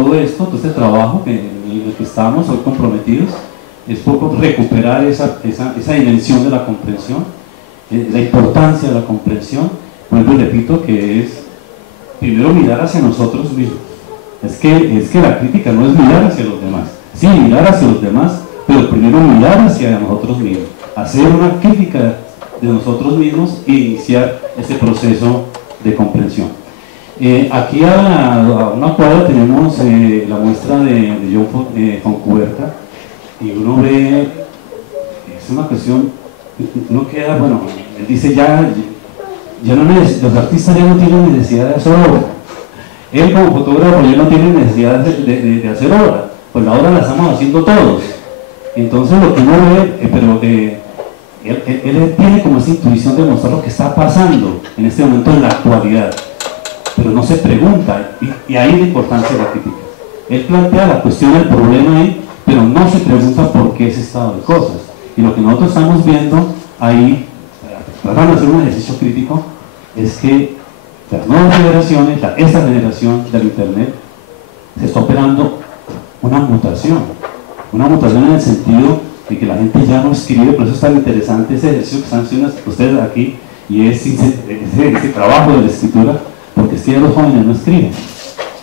todo esto, todo este trabajo en el que estamos hoy comprometidos, es poco recuperar esa dimensión de la comprensión, la importancia de la comprensión. Vuelvo y repito que es primero mirar hacia nosotros mismos. Es que la crítica no es mirar hacia los demás, sí, mirar hacia los demás, pero primero mirar hacia nosotros mismos, hacer una crítica de nosotros mismos e iniciar ese proceso de comprensión. Aquí a una cuadra tenemos la muestra de John Foncuberta, y uno ve, es una cuestión, uno queda, bueno, él dice ya no los artistas ya no tienen necesidad de hacer obra. Él como fotógrafo ya no tiene necesidad de hacer obra, pues la obra la estamos haciendo todos. Entonces lo que uno ve, él tiene como esa intuición de mostrar lo que está pasando en este momento en la actualidad, pero no se pregunta, y ahí la importancia de la crítica. Él plantea la cuestión del problema ahí, pero no se pregunta por qué ese estado de cosas. Y lo que nosotros estamos viendo ahí, tratando de hacer un ejercicio crítico, es que las nuevas generaciones, esta generación del Internet, se está operando una mutación en el sentido de que la gente ya no escribe. Por eso es tan interesante ese ejercicio que están haciendo ustedes aquí, y ese trabajo de la escritura, porque es que los jóvenes no escriben,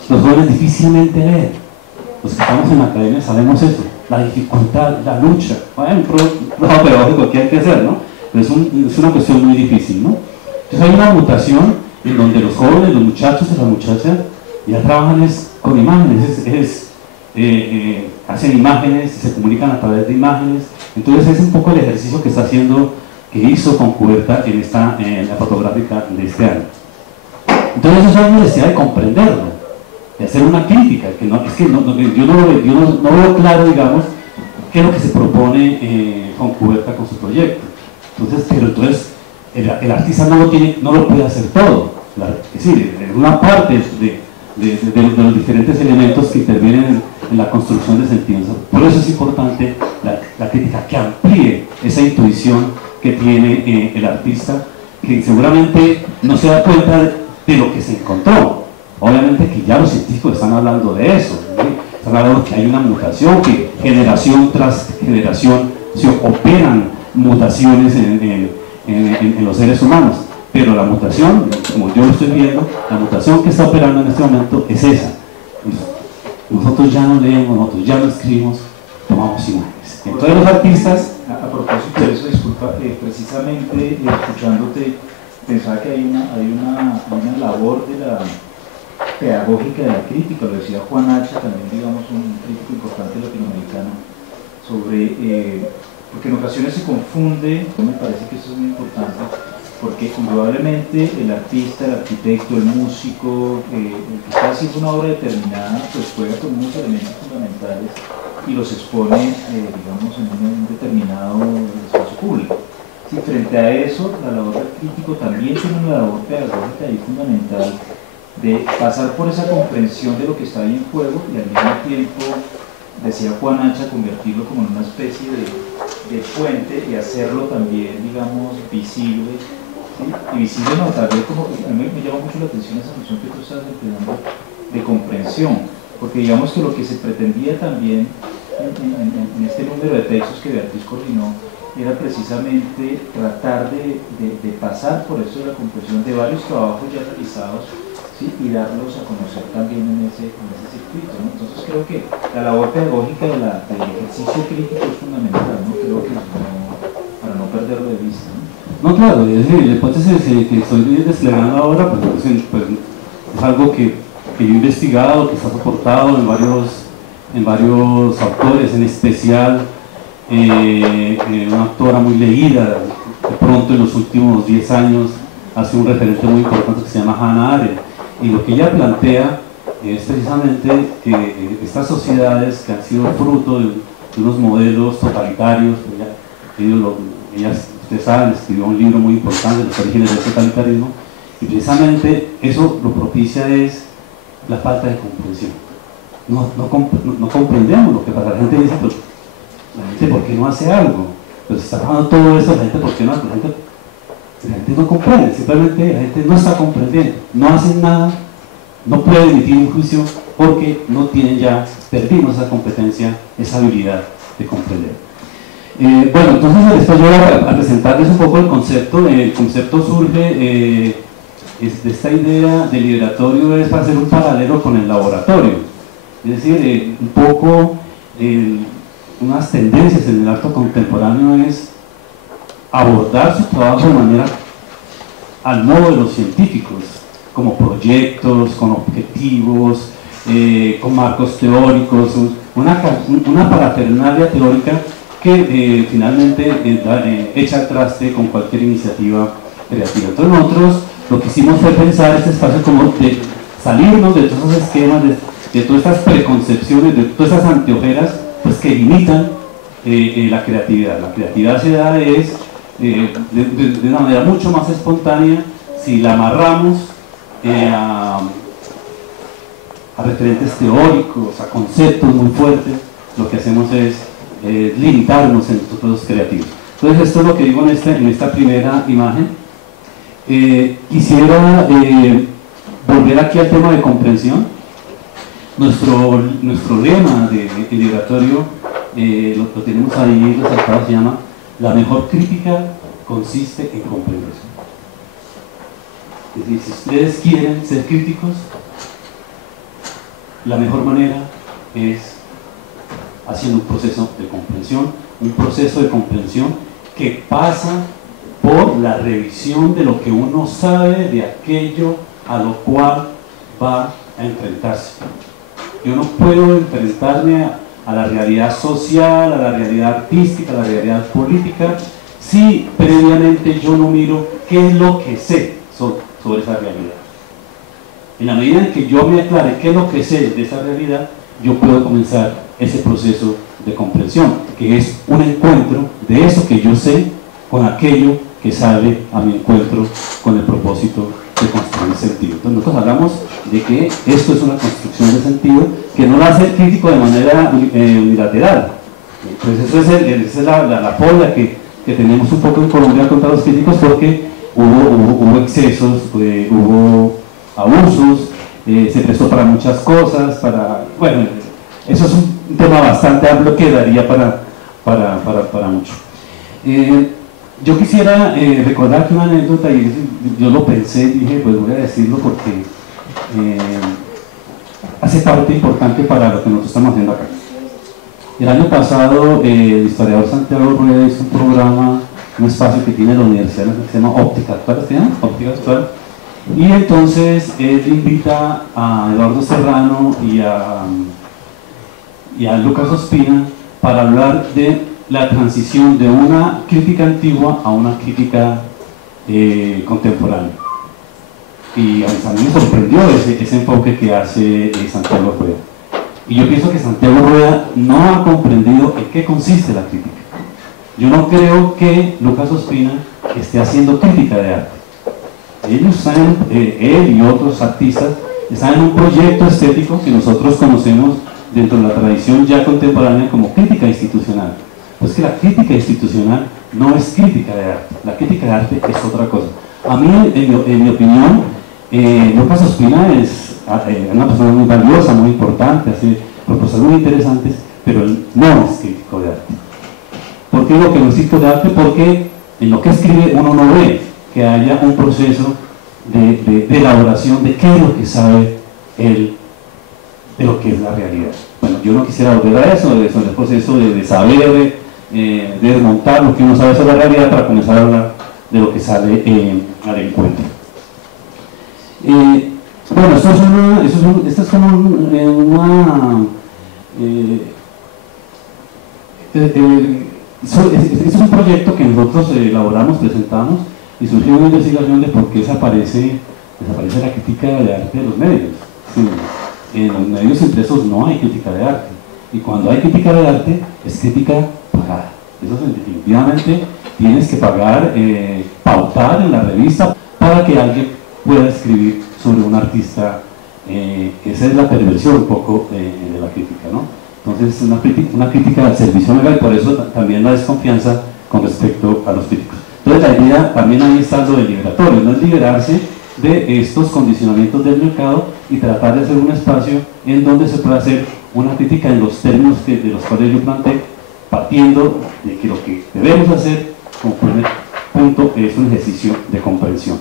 los jóvenes difícilmente leen. Los que estamos en la academia sabemos eso, la dificultad, la lucha. Bueno, un trabajo pedagógico que hay que hacer, ¿no? Pero es una cuestión muy difícil, ¿no? Entonces hay una mutación en donde los jóvenes, los muchachos y las muchachas ya trabajan con imágenes, hacen imágenes, se comunican a través de imágenes. Entonces es un poco el ejercicio que hizo Foncuberta en la fotográfica de este año. Entonces eso es una necesidad de comprenderlo, de hacer una crítica, yo no veo claro, digamos, qué es lo que se propone Foncuberta con su proyecto. Entonces el artista no lo puede hacer todo, es decir, en una parte de los diferentes elementos que intervienen en la construcción de sentidos. Por eso es importante la crítica, que amplíe esa intuición que tiene el artista, que seguramente no se da cuenta de lo que se encontró. Obviamente que ya los científicos están hablando de eso, ¿sí? Están hablando que hay una mutación, que generación tras generación se operan mutaciones en los seres humanos, pero la mutación, como yo lo estoy viendo, la mutación que está operando en este momento es esa. Nosotros ya no leemos, nosotros ya no escribimos, tomamos imágenes. Entonces los artistas... A propósito de eso, disculpa, precisamente escuchándote, pensaba que hay una labor de la pedagógica de la crítica, lo decía Juan Hacha, también digamos un crítico importante latinoamericano, porque en ocasiones se confunde, me parece que eso es muy importante, porque indudablemente el artista, el arquitecto, el músico, el que está haciendo una obra determinada, pues juega con unos elementos fundamentales y los expone, digamos, en un determinado espacio público. Sí, frente a eso, la labor del crítico también tiene una labor pedagógica y fundamental de pasar por esa comprensión de lo que está ahí en juego y al mismo tiempo, decía Juan Hacha, convertirlo como en una especie de puente y hacerlo también, digamos, visible. ¿Sí? Y visible no, tal vez como, a mí me llama mucho la atención esa función que tú estás empleando de comprensión, porque digamos que lo que se pretendía también en este número de textos que Beatriz coordinó era precisamente tratar de pasar por eso de la comprensión de varios trabajos ya realizados, ¿sí? Y darlos a conocer también en ese circuito, ¿no? Entonces creo que la labor pedagógica del ejercicio crítico es fundamental, ¿no? Creo que para no perderlo de vista, ¿no? No, claro, es decir, la hipótesis que estoy desplegando ahora, pues es algo que yo he investigado, que está soportado en varios autores, en especial una autora muy leída, de pronto en los últimos 10 años hace un referente muy importante que se llama Hannah Arendt, y lo que ella plantea es precisamente que estas sociedades que han sido fruto de unos modelos totalitarios, ella, ustedes saben, escribió un libro muy importante, Los orígenes del totalitarismo, y precisamente eso lo propicia es la falta de comprensión. No comprendemos lo que pasa. La gente dice, pues, ¿por qué no hace algo? Pero se está pasando todo eso, la gente, ¿por qué no? La gente no comprende, simplemente la gente no está comprendiendo, no hacen nada no puede emitir un juicio porque no tienen ya, perdimos esa competencia, esa habilidad de comprender. Bueno, entonces después yo voy a presentarles un poco el concepto. El concepto surge de esta idea del liberatorio, es para hacer un paralelo con el laboratorio, es decir, un poco unas tendencias en el arte contemporáneo es abordar su trabajo de manera al modo de los científicos, como proyectos, con objetivos, con marcos teóricos, una parafernalia teórica que finalmente echa al traste con cualquier iniciativa creativa. Entonces nosotros lo que hicimos fue pensar este espacio como de salirnos de todos esos esquemas, de todas estas preconcepciones, de todas esas anteojeras pues, que limitan la creatividad. La creatividad se da de una manera mucho más espontánea si la amarramos a referentes teóricos, a conceptos muy fuertes. Lo que hacemos es limitarnos en nuestros procesos creativos. Entonces esto es lo que digo en esta primera imagen. Quisiera volver aquí al tema de comprensión. Nuestro lema de liberatorio lo tenemos ahí resaltado, se llama: la mejor crítica consiste en comprender. Es decir, si ustedes quieren ser críticos, la mejor manera es haciendo un proceso de comprensión que pasa por la revisión de lo que uno sabe de aquello a lo cual va a enfrentarse. Yo no puedo enfrentarme a la realidad social, a la realidad artística, a la realidad política, si previamente yo no miro qué es lo que sé sobre esa realidad. En la medida en que yo me aclare qué es lo que sé de esa realidad, yo puedo comenzar ese proceso de comprensión, que es un encuentro de eso que yo sé con aquello que sale a mi encuentro con el propósito de construir sentido. Entonces nosotros hablamos de que esto es una construcción de sentido que no la hace el crítico de manera unilateral. Entonces esa es la folla que tenemos un poco en Colombia contra los críticos, porque hubo excesos, hubo abusos, se prestó para muchas cosas, bueno, eso es un tema bastante amplio que daría para mucho. Yo quisiera recordar una anécdota, y yo lo pensé y dije, pues voy a decirlo porque hace parte importante para lo que nosotros estamos haciendo acá. El año pasado el historiador Santiago Rueda hizo un programa, un espacio que tiene la universidad, que se llama Óptica Actual, ¿sí? Óptica Actual, y entonces él invita a Eduardo Serrano y a Lucas Ospina para hablar de la transición de una crítica antigua a una crítica contemporánea. Y a mí me sorprendió ese enfoque que hace Santiago Rueda. Y yo pienso que Santiago Rueda no ha comprendido en qué consiste la crítica. Yo no creo que Lucas Ospina esté haciendo crítica de arte. Ellos están, él y otros artistas, están en un proyecto estético que nosotros conocemos dentro de la tradición ya contemporánea como crítica institucional. Pues que la crítica institucional no es crítica de arte, la crítica de arte es otra cosa. A mí, en mi opinión, Lucas Ospina es una persona muy valiosa, muy importante, hace propuestas muy interesantes, pero él no es crítico de arte. ¿Por qué digo que no es crítico de arte? Porque en lo que escribe uno no ve que haya un proceso de elaboración de qué es lo que sabe él de lo que es la realidad. Bueno, yo no quisiera volver a eso, sobre el proceso de saber, de desmontar lo que uno sabe sobre la realidad para comenzar a hablar de lo que sale al encuentro. Bueno, esto es un proyecto que nosotros elaboramos, presentamos, y surgió una investigación de por qué desaparece la crítica de arte de los medios. Sí, en los medios impresos no hay crítica de arte, y cuando hay crítica de arte es crítica pagada. Eso definitivamente tienes que pagar, pautar en la revista para que alguien pueda escribir sobre un artista. Esa es la perversión un poco de la crítica, ¿no? Entonces una crítica al servicio legal, y por eso también la desconfianza con respecto a los críticos. Entonces la idea también ahí está lo del liberatorio, no es liberarse de estos condicionamientos del mercado y tratar de hacer un espacio en donde se pueda hacer una crítica en los términos de los cuales yo planteé, partiendo de que lo que debemos hacer como primer punto es un ejercicio de comprensión.